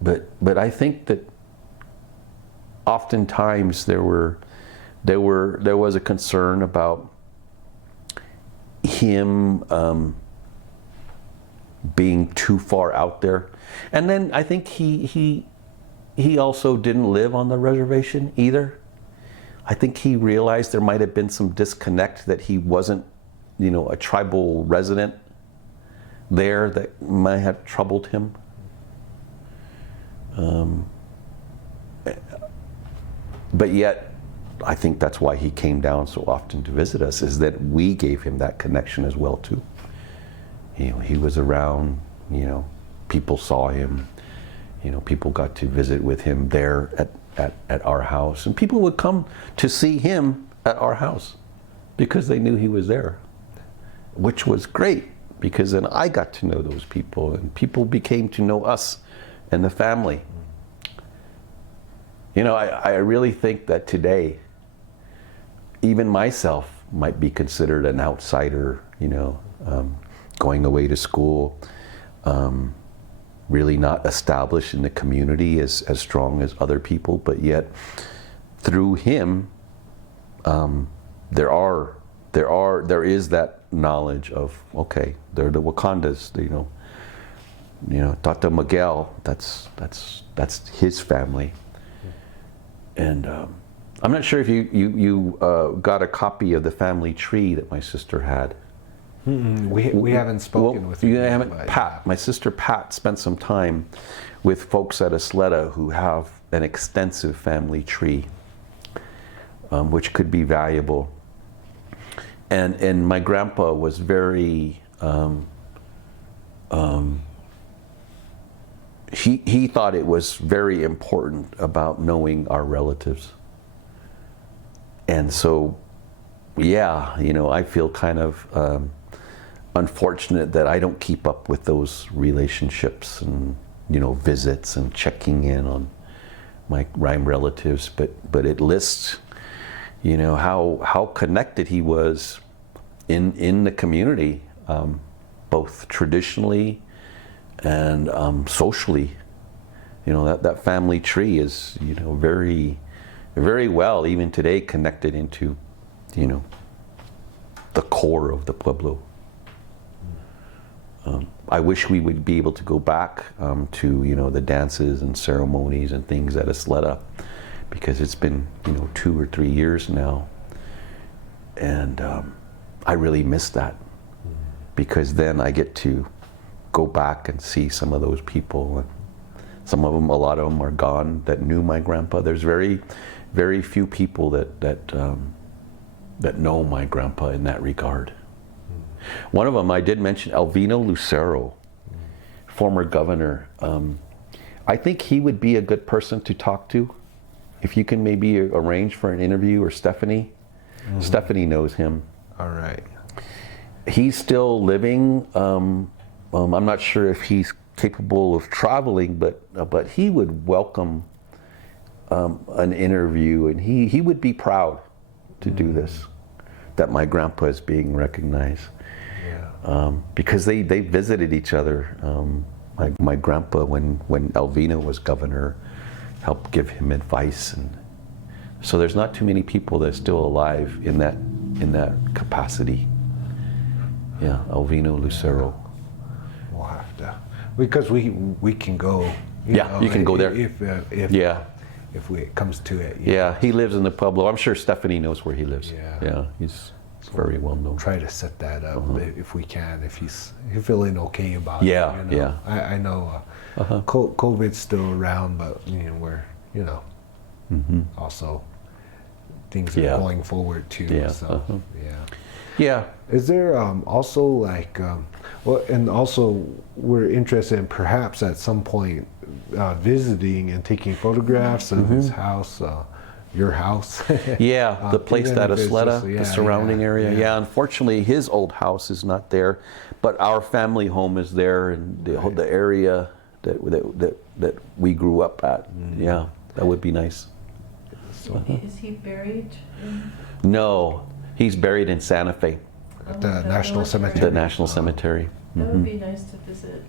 But I think that oftentimes there was a concern about him being too far out there. And then I think he also didn't live on the reservation either. I think he realized there might have been some disconnect, that he wasn't, you know, a tribal resident there, that might have troubled him. But yet, I think that's why he came down so often to visit us, is that we gave him that connection as well too. You know, he was around, you know, people saw him, You know, people got to visit with him there at our house, and people would come to see him at our house because they knew he was there, which was great because then I got to know those people, and people became to know us and the family. You know, I really think that today, even myself might be considered an outsider, you know, going away to school, really not established in the community as strong as other people, but yet through him, there is that knowledge of, okay, they're the Wakandas, you know, Tata Miguel, that's his family. And I'm not sure if you got a copy of the family tree that my sister had. We haven't spoken with you. him, Haven't. but, Pat, my sister Pat, spent some time with folks at Isleta who have an extensive family tree, which could be valuable. And my grandpa was very. He thought it was very important about knowing our relatives. And so, yeah, you know, I feel kind of unfortunate that I don't keep up with those relationships and, you know, visits and checking in on my relatives. But it lists, you know, how connected he was in the community, both traditionally and socially. You know, that family tree is, you know, very, very well, even today, connected into, you know, the core of the Pueblo. I wish we would be able to go back to, you know, the dances and ceremonies and things at Isleta, because it's been, you know, 2 or 3 years now. And I really miss that, because then I get to go back and see some of those people. And some of them, a lot of them are gone that knew my grandpa. There's very, very few people that know my grandpa in that regard. One of them, I did mention, Alvino Lucero, former governor. I think he would be a good person to talk to. If you can maybe arrange for an interview, or Stephanie. Stephanie knows him. all right. He's still living. I'm not sure if he's capable of traveling, but he would welcome an interview, and he would be proud to do this, that my grandpa is being recognized. Yeah. Because they visited each other. My grandpa, when Alvino was governor, helped give him advice, and so there's not too many people that are still alive in that capacity. Yeah, Alvino Lucero. We'll have to, because we can go. You can go there. If it comes to it. Yeah, he lives in the Pueblo. I'm sure Stephanie knows where he lives. Yeah. He's very well known. Try to set that up if we can, if he's feeling okay about Yeah, it. You know? I know COVID's still around, but you know, we're, you know, also things are going forward too. Yeah, So Yeah. Is there also like, well, and also we're interested in perhaps at some point visiting and taking photographs of his house, your house. Yeah, the place even that if it's Isleta, just- the surrounding area. yeah. Yeah, unfortunately, his old house is not there, but our family home is there, and the area that we grew up at. Yeah, that would be nice. Is he buried in? No, he's buried in Santa Fe, At the that National military? Cemetery. the National Cemetery. That would be nice to visit.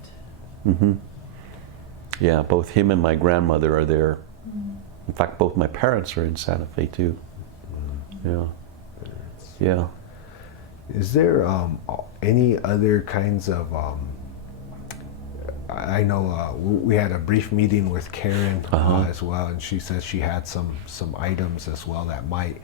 Yeah, both him and my grandmother are there. In fact, both my parents are in Santa Fe too. Yeah. Is there any other kinds of? I know we had a brief meeting with Karen as well, and she said she had some items as well that might.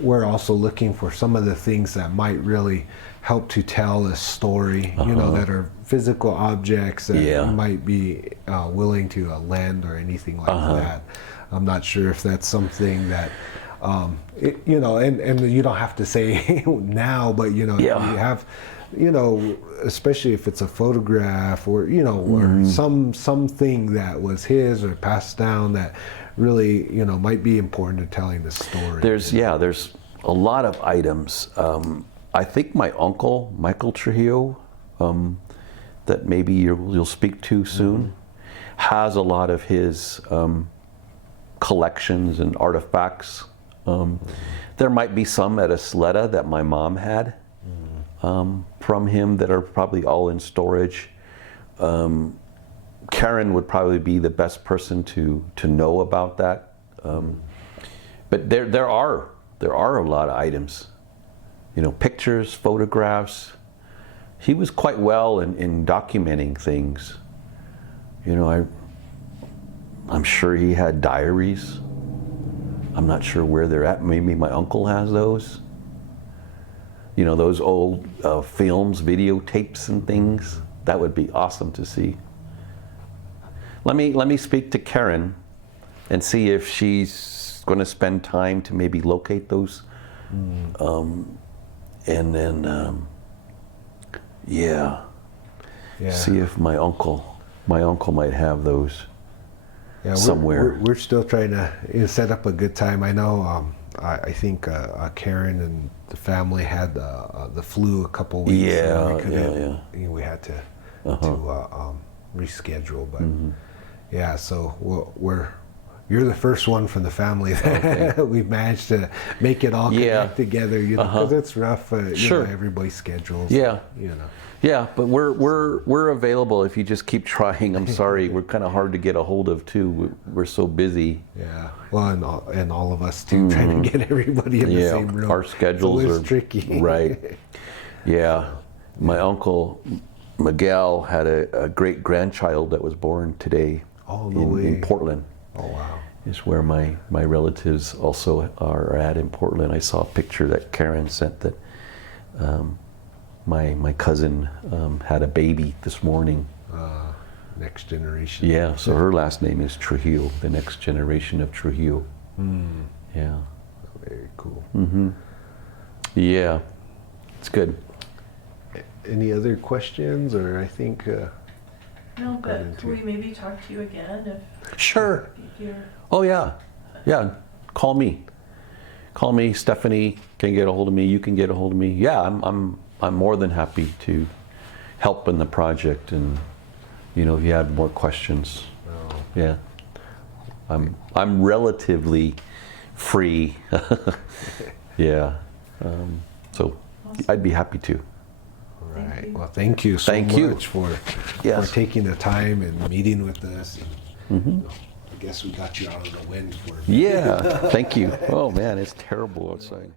We're also looking for some of the things that might really help to tell a story. You know, that are physical objects that might be willing to lend or anything like that. I'm not sure if that's something that. You know, and you don't have to say now, but you know, you have you know, especially if it's a photograph or, you know, or something that was his or passed down that really, you know, might be important to telling the story. There's a lot of items. I think my uncle, Michael Trujillo, that maybe you'll speak to soon, has a lot of his collections and artifacts. There might be some at Isleta that my mom had from him that are probably all in storage. Karen would probably be the best person to know about that. But there are a lot of items, you know, pictures, photographs. He was quite well in documenting things. You know, I'm sure he had diaries. I'm not sure where they're at. Maybe my uncle has those. You know, those old films, videotapes and things. That would be awesome to see. Let me speak to Karen and see if she's going to spend time to maybe locate those. And then, see if my uncle might have those somewhere. We're still trying to set up a good time. I know. I think Karen and the family had the flu a couple weeks. Yeah, we couldn't, yeah. You know, we had to reschedule, but yeah. So you're the first one from the family that we've managed to make it all connect together. You know, because it's rough. You know, everybody's schedules. Yeah. You know. Yeah, but we're available if you just keep trying. I'm sorry, we're kind of hard to get a hold of too. We're so busy. Yeah, well, and all of us too, trying to get everybody in the same room. Our schedules are are tricky. Right. Yeah, my uncle Miguel had a great grandchild that was born today in Portland. Oh wow! Is where my relatives also are at in Portland. I saw a picture that Karen sent that. My cousin had a baby this morning. Next generation. Yeah, so her last name is Trujillo, the next generation of Trujillo. Yeah. Very cool. Yeah, it's good. Any other questions, or I think... No, but can we maybe talk to you again if... Sure. If you're... Oh, yeah. Yeah, call me. Call me, Stephanie can get a hold of me, you can get a hold of me. Yeah, I'm more than happy to help in the project, and you know, if you have more questions. Yeah, I'm relatively free. Yeah, so I'd be happy to. All right. Well, thank you so much for taking the time and meeting with us. And, you know, I guess we got you out of the wind for. Yeah, thank you. Oh man, it's terrible outside.